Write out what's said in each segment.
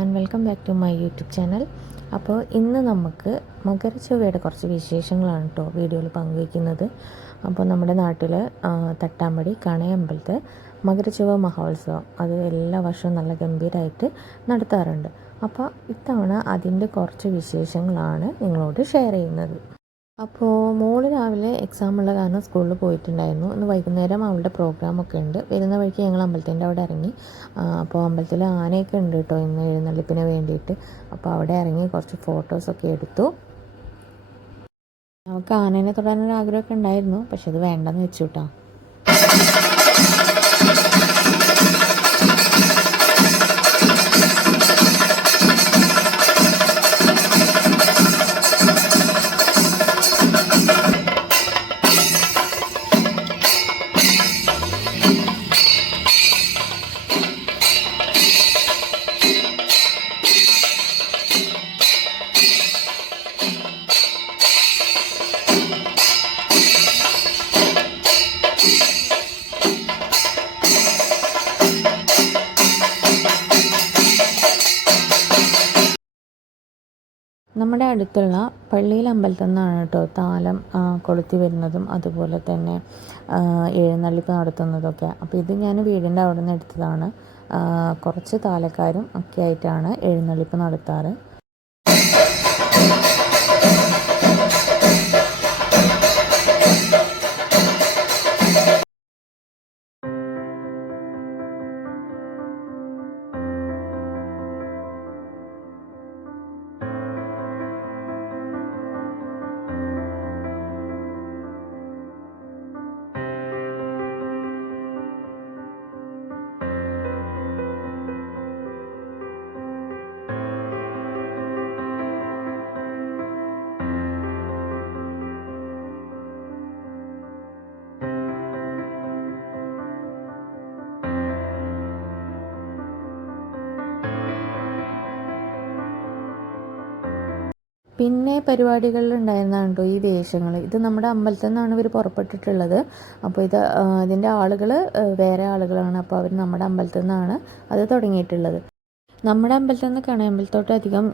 And welcome back to my YouTube channel. അപ്പോൾ ഇന്ന് നമുക്ക് മകരച്ചൊവ്വയുടെ കുറച്ച് വിശേഷങ്ങളാണ് കേട്ടോ വീഡിയോയിൽ പങ്കുവയ്ക്കുന്നത്. അപ്പോൾ നമ്മുടെ നാട്ടിൽ തട്ടാമ്പടി കണയമ്പലത്ത് മകരച്ചൊവ്വ മഹോത്സവം അത് എല്ലാ വർഷവും നല്ല ഗംഭീരമായിട്ട് നടത്താറുണ്ട്. അപ്പോൾ ഇത്തവണ അതിൻ്റെ കുറച്ച് വിശേഷങ്ങളാണ് നിങ്ങളോട് ഷെയർ ചെയ്യുന്നത്. അപ്പോൾ മോള് രാവിലെ എക്സാമുള്ള കാരണം സ്കൂളിൽ പോയിട്ടുണ്ടായിരുന്നു. ഇന്ന് വൈകുന്നേരം അവളുടെ പ്രോഗ്രാമൊക്കെ ഉണ്ട്. വരുന്ന വഴിക്ക് ഞങ്ങൾ അമ്പലത്തിൻ്റെ അവിടെ ഇറങ്ങി. അപ്പോൾ അമ്പലത്തിൽ ആനയൊക്കെ ഉണ്ട് കേട്ടോ ഇന്ന് എഴുന്നള്ളിപ്പിന് വേണ്ടിയിട്ട്. അപ്പോൾ അവിടെ ഇറങ്ങി കുറച്ച് ഫോട്ടോസൊക്കെ എടുത്തു. നമുക്ക് ആനേനെ തൊടാനൊരു ആഗ്രഹമൊക്കെ ഉണ്ടായിരുന്നു, പക്ഷെ അത് വേണ്ടെന്ന് വെച്ചു കേട്ടോ. നമ്മുടെ അടുത്തുള്ള പള്ളിയിൽ അമ്പലത്തിൽ നിന്നാണ് കേട്ടോ താലം കൊളുത്തി വരുന്നതും അതുപോലെ തന്നെ എഴുന്നള്ളിപ്പ് നടത്തുന്നതൊക്കെ. അപ്പോൾ ഇത് ഞാൻ വീടിൻ്റെ അവിടെ നിന്ന് എടുത്തതാണ്. കുറച്ച് താലക്കാരും ഒക്കെ ആയിട്ടാണ് എഴുന്നള്ളിപ്പ് നടത്താറ്. പിന്നെ പരിപാടികളിലുണ്ടായിരുന്നതാണ് കേട്ടോ ഈ വേഷങ്ങൾ. ഇത് നമ്മുടെ അമ്പലത്തിൽ നിന്നാണ് ഇവർ പുറപ്പെട്ടിട്ടുള്ളത്. അപ്പോൾ ഇതിൻ്റെ ആളുകൾ വേറെ ആളുകളാണ്. അപ്പോൾ അവർ നമ്മുടെ അമ്പലത്തിൽ നിന്നാണ് അത് തുടങ്ങിയിട്ടുള്ളത്. നമ്മുടെ അമ്പലത്തിൽ നിന്ന് കണയമ്പലത്തോട്ട് അധികം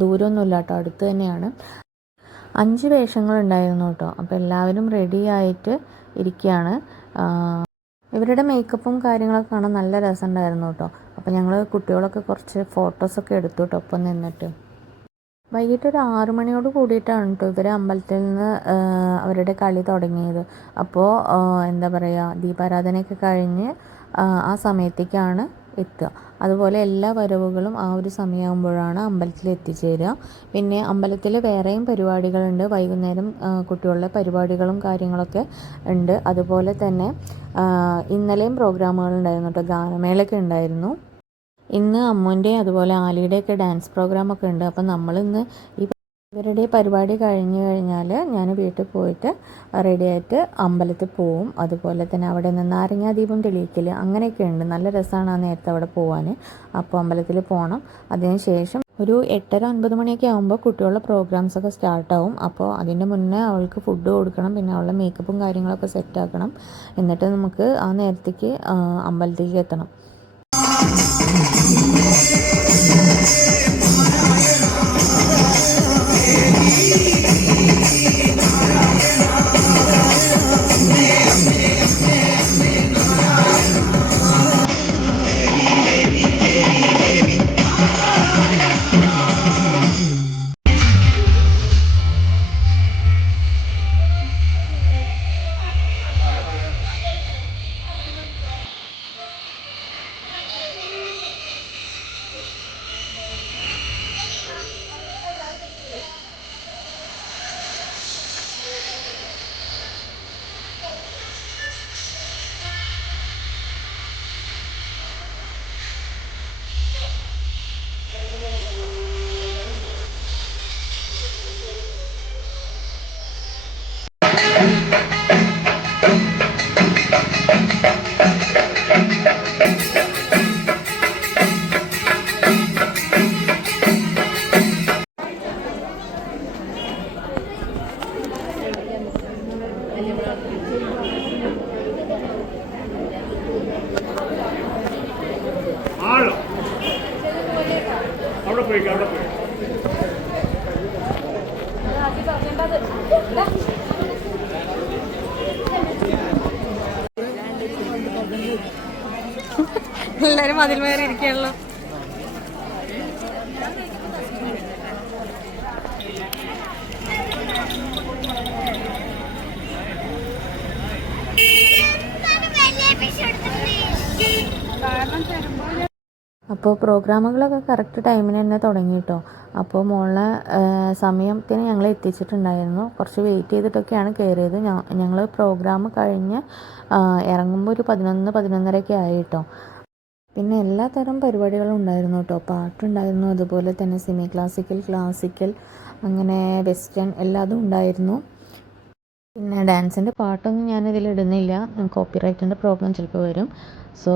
ദൂരമൊന്നുമില്ല കേട്ടോ, അടുത്ത് തന്നെയാണ്. 5 വേഷങ്ങളുണ്ടായിരുന്നു കേട്ടോ. അപ്പോൾ എല്ലാവരും റെഡി ആയിട്ട് ഇരിക്കുകയാണ്. ഇവരുടെ മേക്കപ്പും കാര്യങ്ങളൊക്കെ കാണാൻ നല്ല രസമുണ്ടായിരുന്നു കേട്ടോ. അപ്പോൾ ഞങ്ങൾ കുട്ടികളൊക്കെ കുറച്ച് ഫോട്ടോസൊക്കെ എടുത്തു കേട്ടോ ഒപ്പം നിന്നിട്ട്. വൈകിട്ട് ഒരു 6 മണിയോട് കൂടിയിട്ടാണ് കേട്ടോ ഇവർ അമ്പലത്തിൽ നിന്ന് അവരുടെ കളി തുടങ്ങിയത്. അപ്പോൾ എന്താ പറയുക, ദീപാരാധനയൊക്കെ കഴിഞ്ഞ് ആ സമയത്തേക്കാണ് എത്തുക. അതുപോലെ എല്ലാ വരവുകളും ആ ഒരു സമയമാകുമ്പോഴാണ് അമ്പലത്തിൽ എത്തിച്ചേരുക. പിന്നെ അമ്പലത്തിൽ വേറെയും പരിപാടികളുണ്ട്. വൈകുന്നേരം കുട്ടികളുടെ പരിപാടികളും കാര്യങ്ങളൊക്കെ ഉണ്ട്. അതുപോലെ തന്നെ ഇന്നലെയും പ്രോഗ്രാമുകളുണ്ടായിരുന്നു കേട്ടോ, ഗാനമേളയൊക്കെ ഉണ്ടായിരുന്നു. ഇന്ന് അമ്മുവിൻ്റെയും അതുപോലെ ആലിയുടെയൊക്കെ ഡാൻസ് പ്രോഗ്രാമൊക്കെ ഉണ്ട്. അപ്പം നമ്മളിന്ന് ഇവരുടെ പരിപാടി കഴിഞ്ഞ് കഴിഞ്ഞാൽ ഞാൻ വീട്ടിൽ പോയിട്ട് റെഡിയായിട്ട് അമ്പലത്തിൽ പോവും. അതുപോലെ തന്നെ അവിടെ നിന്ന് നാരങ്ങാദീപം തെളിയിക്കൽ അങ്ങനെയൊക്കെ ഉണ്ട്. നല്ല രസമാണ് ആ നേരത്തെ അവിടെ പോകാൻ. അപ്പോൾ അമ്പലത്തിൽ പോകണം. അതിന് ശേഷം ഒരു 8:30-9 മണിയൊക്കെ ആകുമ്പോൾ കുട്ടികളുടെ പ്രോഗ്രാംസൊക്കെ സ്റ്റാർട്ടാവും. അപ്പോൾ അതിൻ്റെ മുന്നേ അവൾക്ക് ഫുഡ് കൊടുക്കണം, പിന്നെ അവളുടെ മേക്കപ്പും കാര്യങ്ങളൊക്കെ സെറ്റാക്കണം. എന്നിട്ട് നമുക്ക് ആ നേരത്തേക്ക് അമ്പലത്തിലേക്ക് എത്തണം. എല്ലാരും അതിൽ വേറെ ഇരിക്കുകയാണല്ലോ. അപ്പോൾ പ്രോഗ്രാമുകളൊക്കെ കറക്റ്റ് ടൈമിന് തന്നെ തുടങ്ങി കേട്ടോ. അപ്പോൾ മോളെ സമയത്തിന് ഞങ്ങൾ എത്തിച്ചിട്ടുണ്ടായിരുന്നു. കുറച്ച് വെയിറ്റ് ചെയ്തിട്ടൊക്കെയാണ് കയറിയത്. ഞങ്ങൾ പ്രോഗ്രാം കഴിഞ്ഞ് ഇറങ്ങുമ്പോൾ ഒരു 11-11:30 ആയി കേട്ടോ. പിന്നെ എല്ലാ തരം പരിപാടികളും ഉണ്ടായിരുന്നു കേട്ടോ. പാട്ടുണ്ടായിരുന്നു, അതുപോലെ തന്നെ സെമി ക്ലാസിക്കൽ അങ്ങനെ വെസ്റ്റേൺ എല്ലാതും ഉണ്ടായിരുന്നു. പിന്നെ ഡാൻസിൻ്റെ പാട്ടൊന്നും ഞാനിതിൽ ഇടുന്നില്ല, കോപ്പിറൈറ്റിൻ്റെ പ്രോബ്ലം ചിലപ്പോൾ വരും. സോ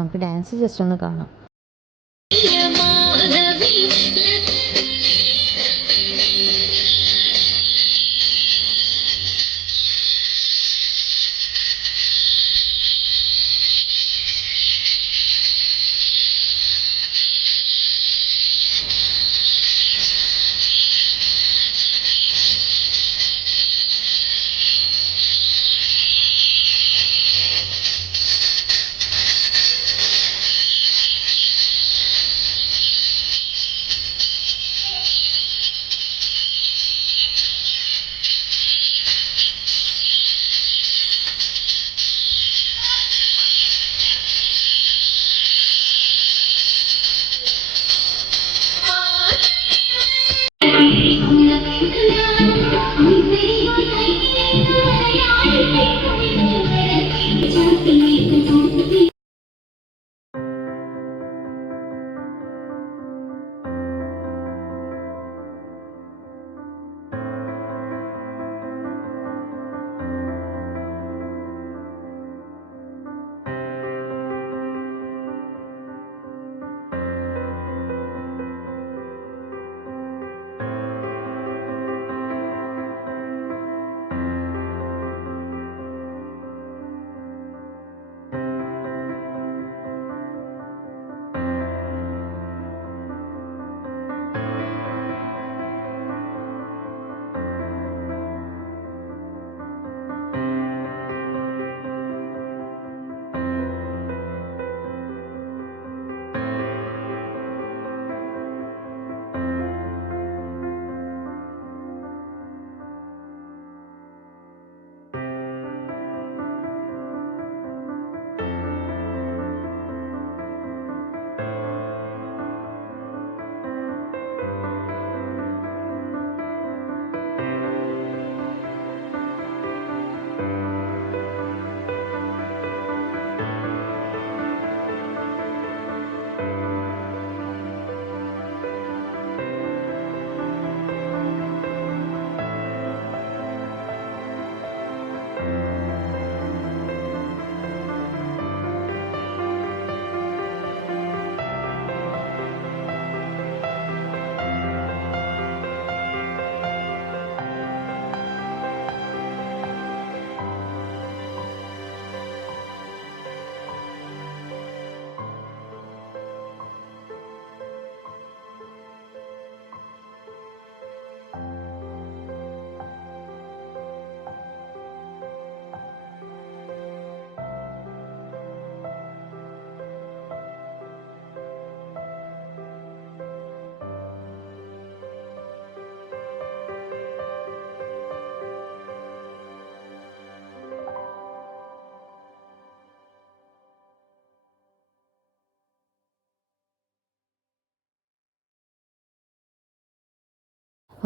നമുക്ക് ഡാൻസ് ജസ്റ്റ് ഒന്ന് കാണാം.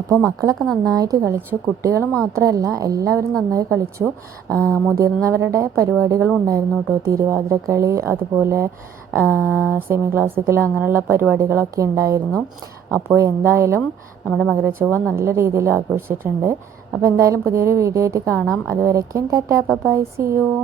അപ്പോൾ മക്കളൊക്കെ നന്നായിട്ട് കളിച്ചു. കുട്ടികൾ മാത്രമല്ല, എല്ലാവരും നന്നായി കളിച്ചു. മുതിർന്നവരുടെ പരിപാടികളും ഉണ്ടായിരുന്നു കേട്ടോ. തിരുവാതിരക്കളി, അതുപോലെ സെമി ക്ലാസിക്കൽ അങ്ങനെയുള്ള പരിപാടികളൊക്കെ ഉണ്ടായിരുന്നു. അപ്പോൾ എന്തായാലും നമ്മുടെ മകരച്ചൊവ്വ നല്ല രീതിയിൽ ആഘോഷിച്ചിട്ടുണ്ട്. അപ്പോൾ എന്തായാലും പുതിയൊരു വീഡിയോ ആയിട്ട് കാണാം. അതുവരേക്കും ടാറ്റാ ബൈ, സീ യു.